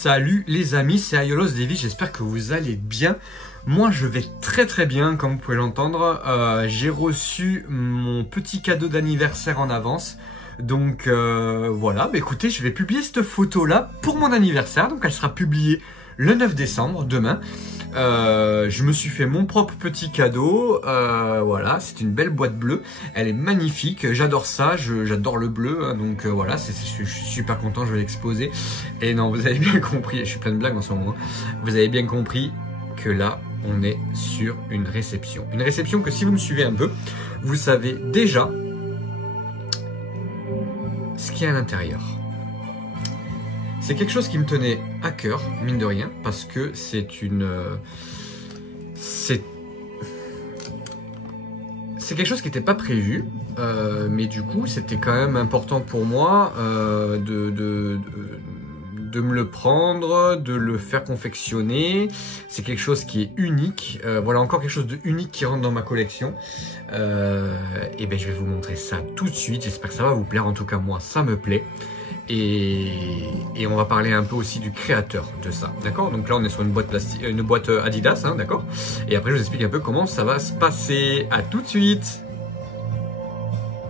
Salut les amis, c'est Aiolos Davy, j'espère que vous allez bien. Moi je vais très bien, comme vous pouvez l'entendre. J'ai reçu mon petit cadeau d'anniversaire en avance. Donc voilà, bah, écoutez, je vais publier cette photo là pour mon anniversaire. Donc elle sera publiée le 9 décembre, demain. Je me suis fait mon propre petit cadeau, voilà, c'est une belle boîte bleue, elle est magnifique, j'adore ça, j'adore le bleu, hein, donc voilà, je suis super content, je vais l'exposer. Et non, vous avez bien compris, je suis plein de blagues en ce moment, vous avez bien compris que là, on est sur une réception. Une réception que si vous me suivez un peu, vous savez déjà ce qu'il y a à l'intérieur. C'est quelque chose qui me tenait à cœur, mine de rien, parce que c'est quelque chose qui n'était pas prévu, mais du coup, c'était quand même important pour moi de me le prendre, de le faire confectionner. C'est quelque chose qui est unique. Voilà, encore quelque chose de unique qui rentre dans ma collection. Et ben, je vais vous montrer ça tout de suite. J'espère que ça va vous plaire. En tout cas, moi, ça me plaît. Et on va parler un peu aussi du créateur de ça, d'accord? Donc là on est sur une boîte plastique, une boîte Adidas, hein, d'accord? Et après je vous explique un peu comment ça va se passer. À tout de suite.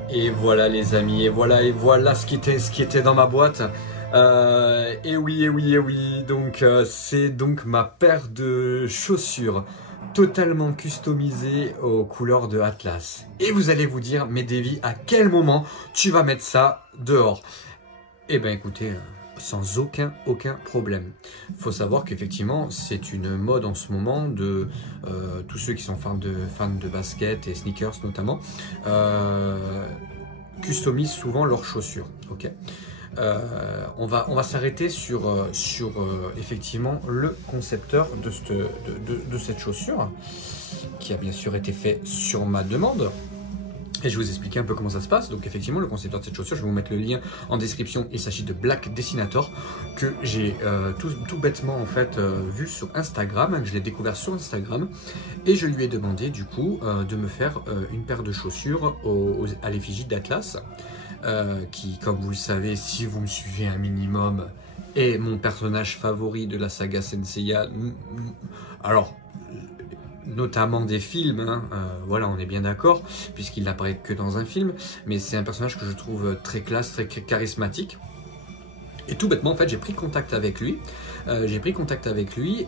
Et voilà les amis, et voilà ce qui était dans ma boîte. Et oui, donc c'est donc ma paire de chaussures totalement customisée aux couleurs de Atlas. Et vous allez vous dire, mais Davy, à quel moment tu vas mettre ça dehors? Eh bien écoutez, sans aucun problème. Il faut savoir qu'effectivement, c'est une mode en ce moment de tous ceux qui sont fans de basket et sneakers notamment, customisent souvent leurs chaussures. Ok. On va s'arrêter sur effectivement le concepteur de cette chaussure, qui a bien sûr été fait sur ma demande. Et je vais vous expliquer un peu comment ça se passe. Donc effectivement, le concepteur de cette chaussure, je vais vous mettre le lien en description. Il s'agit de Black Dessinator, que j'ai tout bêtement en fait vu sur Instagram, que je l'ai découvert sur Instagram. Et je lui ai demandé du coup de me faire une paire de chaussures à l'effigie d'Atlas, qui, comme vous le savez, si vous me suivez un minimum, est mon personnage favori de la saga Senseiya. Alors, notamment des films, hein, voilà, on est bien d'accord, puisqu'il n'apparaît que dans un film, mais c'est un personnage que je trouve très classe, très charismatique. Et tout bêtement, en fait, j'ai pris contact avec lui.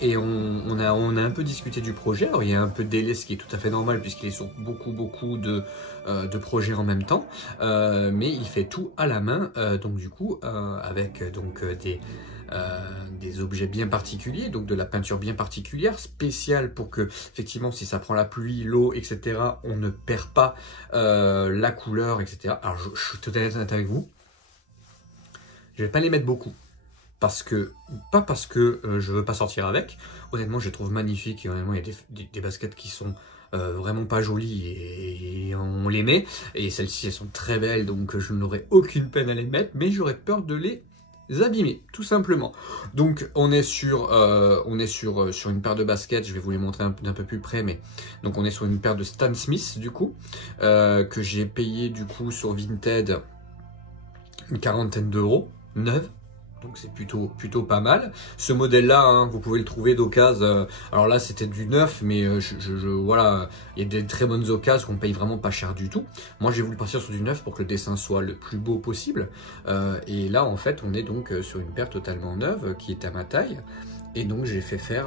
Et on a un peu discuté du projet. Alors, il y a un peu de délai, ce qui est tout à fait normal, puisqu'il est sur beaucoup de projets en même temps. Mais il fait tout à la main, donc du coup, avec des objets bien particuliers, donc de la peinture bien particulière, spéciale pour que, effectivement, si ça prend la pluie, l'eau, etc., on ne perd pas la couleur, etc. Alors, je suis tout à fait honnête avec vous, je vais pas les mettre beaucoup, pas parce que je veux pas sortir avec. Honnêtement, je les trouve magnifiques, et honnêtement, il y a des baskets qui sont vraiment pas jolies et on les met, et celles-ci, elles sont très belles, donc je n'aurai aucune peine à les mettre, mais j'aurais peur de les abîmer, tout simplement. Donc on est sur une paire de baskets, je vais vous les montrer d'un peu plus près, mais donc on est sur une paire de Stan Smith du coup, que j'ai payé du coup sur Vinted une quarantaine d'euros, neuve. Donc c'est plutôt pas mal. Ce modèle-là, hein, vous pouvez le trouver d'occasion. Alors là, c'était du neuf, mais voilà, il y a des très bonnes occasions qu'on paye vraiment pas cher du tout. Moi, j'ai voulu partir sur du neuf pour que le dessin soit le plus beau possible. Et là, en fait, on est donc sur une paire totalement neuve qui est à ma taille. Et donc, j'ai fait faire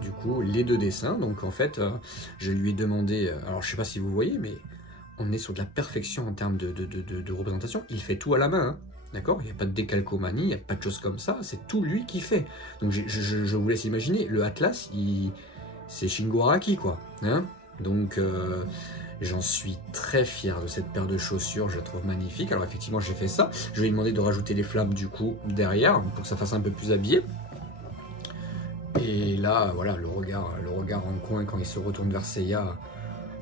du coup les deux dessins. Donc en fait, je lui ai demandé. Alors, je sais pas si vous voyez, mais on est sur de la perfection en termes de représentation. Il fait tout à la main, hein. D'accord? Il n'y a pas de décalcomanie, il n'y a pas de choses comme ça, c'est tout lui qui fait. Donc je vous laisse imaginer, le Atlas, c'est Shingo Araki, quoi. Hein? Donc j'en suis très fier de cette paire de chaussures, je la trouve magnifique. Alors effectivement, j'ai fait ça. Je lui ai demandé de rajouter les flammes du coup derrière, pour que ça fasse un peu plus habillé. Et là, voilà, le regard en coin quand il se retourne vers Seiya.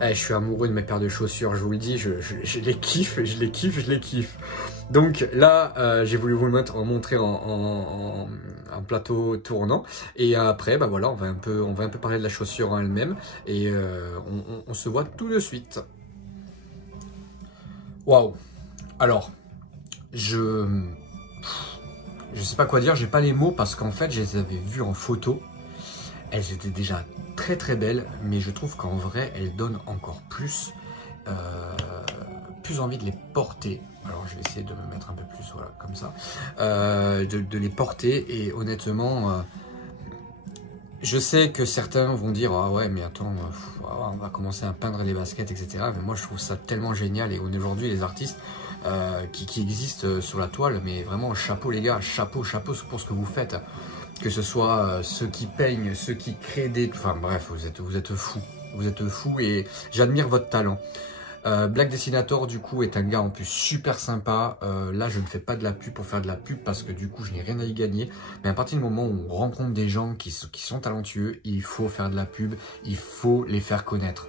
Je suis amoureux de mes paires de chaussures, je vous le dis, je les kiffe, je les kiffe. Donc là, j'ai voulu vous le montrer en plateau tournant. Et après, bah voilà, on va un peu parler de la chaussure en elle-même. Et on se voit tout de suite. Waouh! Alors, je sais pas quoi dire, j'ai pas les mots parce qu'en fait, je les avais vues en photo. Elles étaient déjà très très belles, mais je trouve qu'en vrai, elles donnent encore plus, plus envie de les porter. Alors, je vais essayer de me mettre un peu plus, voilà, comme ça, de les porter. Et honnêtement, je sais que certains vont dire ah ouais, mais attends, on va commencer à peindre les baskets, etc. Mais moi, je trouve ça tellement génial. Et aujourd'hui, les artistes qui existent sur la toile, mais vraiment chapeau les gars, chapeau pour ce que vous faites. Que ce soit ceux qui peignent, ceux qui créent des... Enfin bref, vous êtes fous. Vous êtes fous et j'admire votre talent. Black Dessinator du coup est un gars en plus super sympa. Là je ne fais pas de la pub pour faire de la pub parce que du coup je n'ai rien à y gagner. Mais à partir du moment où on rencontre des gens qui sont talentueux, il faut faire de la pub, il faut les faire connaître.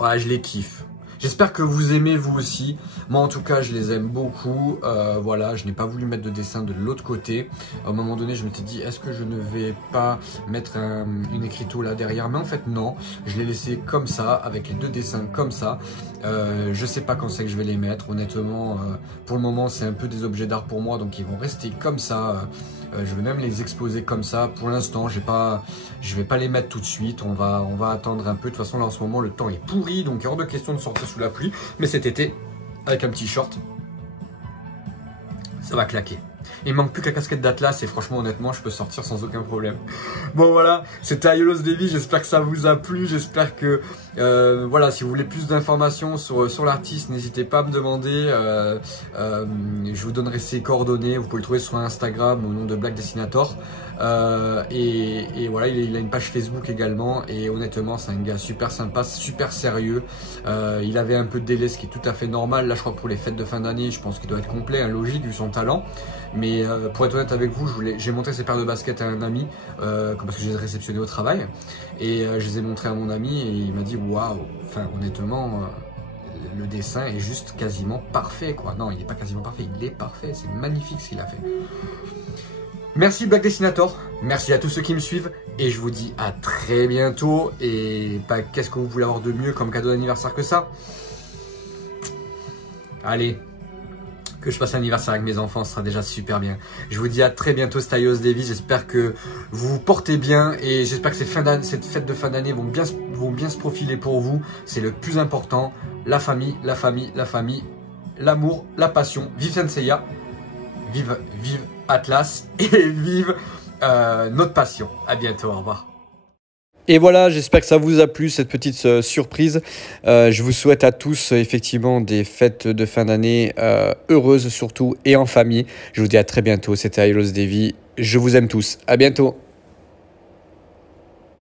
Ouais, je les kiffe. J'espère que vous aimez vous aussi. Moi en tout cas je les aime beaucoup. Voilà, je n'ai pas voulu mettre de dessin de l'autre côté. À un moment donné je m'étais dit est-ce que je ne vais pas mettre une écriture là derrière. Mais en fait non, je l'ai laissé comme ça, avec les deux dessins comme ça. Je sais pas quand c'est que je vais les mettre. Honnêtement, pour le moment c'est un peu des objets d'art pour moi. Donc ils vont rester comme ça. Je vais même les exposer comme ça. Pour l'instant, je vais pas les mettre tout de suite. On va attendre un peu. De toute façon, là en ce moment, le temps est pourri, donc il est hors de question de sortir sous la pluie. Mais cet été, avec un petit short, ça va claquer. Il manque plus que la casquette d'Atlas et franchement, honnêtement, je peux sortir sans aucun problème. Bon voilà, c'était Aiolos Davy. J'espère que ça vous a plu. J'espère que voilà, si vous voulez plus d'informations sur l'artiste, n'hésitez pas à me demander. Je vous donnerai ses coordonnées. Vous pouvez le trouver sur Instagram au nom de Black Dessinator. Et voilà, il a une page Facebook également. Et honnêtement, c'est un gars super sympa, super sérieux. Il avait un peu de délai, ce qui est tout à fait normal. Là, je crois que pour les fêtes de fin d'année, je pense qu'il doit être complet, hein, logique vu son talent. Mais pour être honnête avec vous, j'ai montré ces paires de baskets à un ami parce que je les ai réceptionnées au travail et je les ai montrées à mon ami et il m'a dit waouh, enfin honnêtement le dessin est juste quasiment parfait quoi. Non, il n'est pas quasiment parfait, il est parfait, c'est magnifique ce qu'il a fait. Merci Black Dessinator, merci à tous ceux qui me suivent et je vous dis à très bientôt. Et bah, qu'est-ce que vous voulez avoir de mieux comme cadeau d'anniversaire que ça? Allez, que je passe l'anniversaire avec mes enfants, ce sera déjà super bien. Je vous dis à très bientôt, c'était Aiolos Davy. J'espère que vous vous portez bien et j'espère que cette fête de fin d'année vont bien se profiler pour vous. C'est le plus important. La famille, l'amour, la passion. Vive Senseiya, vive Atlas et vive notre passion. À bientôt, au revoir. Et voilà, j'espère que ça vous a plu, cette petite surprise. Je vous souhaite à tous effectivement des fêtes de fin d'année heureuses surtout et en famille. Je vous dis à très bientôt, c'était Aiolos Davy. Je vous aime tous, à bientôt.